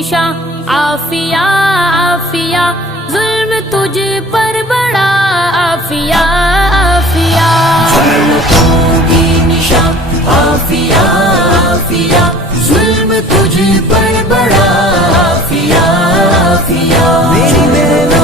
نشاں عافیہ عافیہ، ظلم تجھ پر بڑا عافیہ عافیہ، ظلمتوں کی نشاں عافیہ عافیہ، ظلم تجھ پر بڑا عافیہ عافیہ، میری بہنا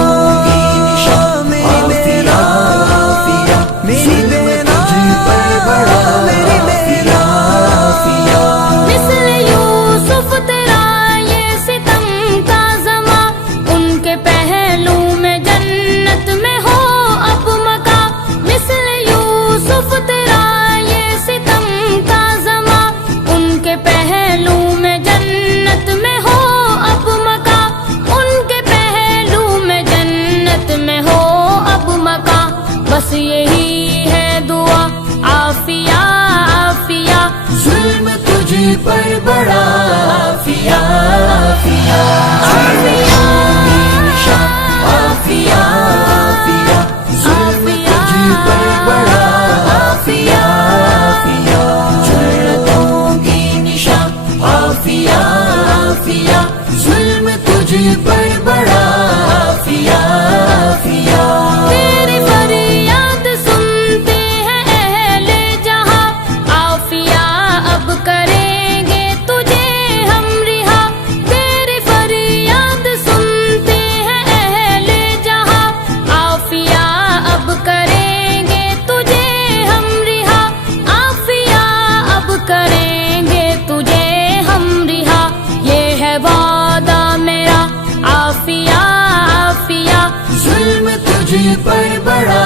بس یہی ہے دعا عافیہ عافیہ، ظلم تجھ پر بڑا عافیہ عافیہ، عافیہ عافیہ عافیہ، ظلم تجھ پر بڑا عافیہ عافیہ، ذلتوں کی نشاں عافیہ عافیہ، ظلم تجھ پر بڑا عافیہ عافیہ، پر بڑا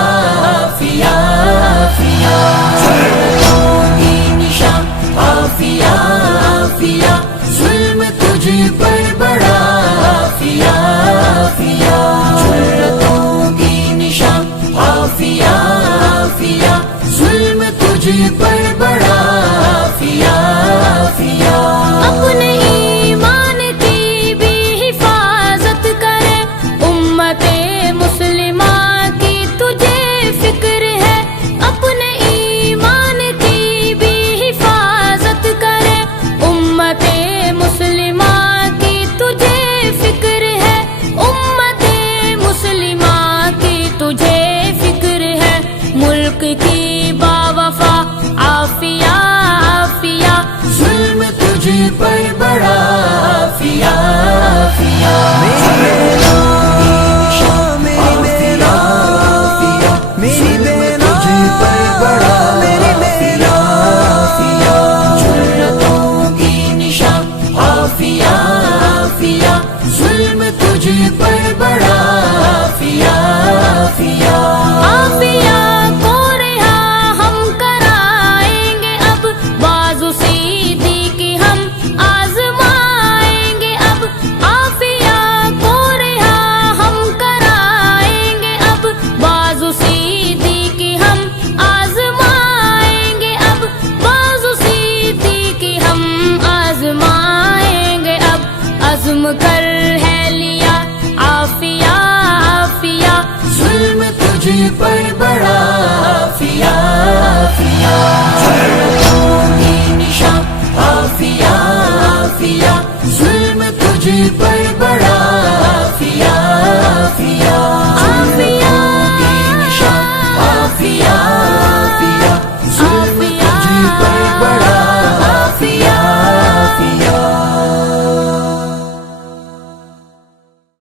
عافیہ عافیہ، ظلمتوں کی نشاں عافیہ عافیہ، ظلم تجھ پر بڑا عافیہ عافیہ، ذلتوں کی نشاں عافیہ عافیہ، ظلم تجھ پر بڑا عافیہ عافیہ، اپنے ایمان کی بھی حفاظت کرے امت مسلمہ، کی باوفا عافیہ عافیہ، ظلم تجھ پر بڑا عافیہ عافیہ، ذلتوں کی نشاں عافیہ عافیہ، ظلم تجھ پر بڑا عافیہ عافیہ، عافیہ کر ہے لیا عافیہ عافیہ، ظلم تجھ پر بڑا عافیہ عافیہ، ذلتوں کی نشاں عافیہ عافیہ، ظلم تجھ پر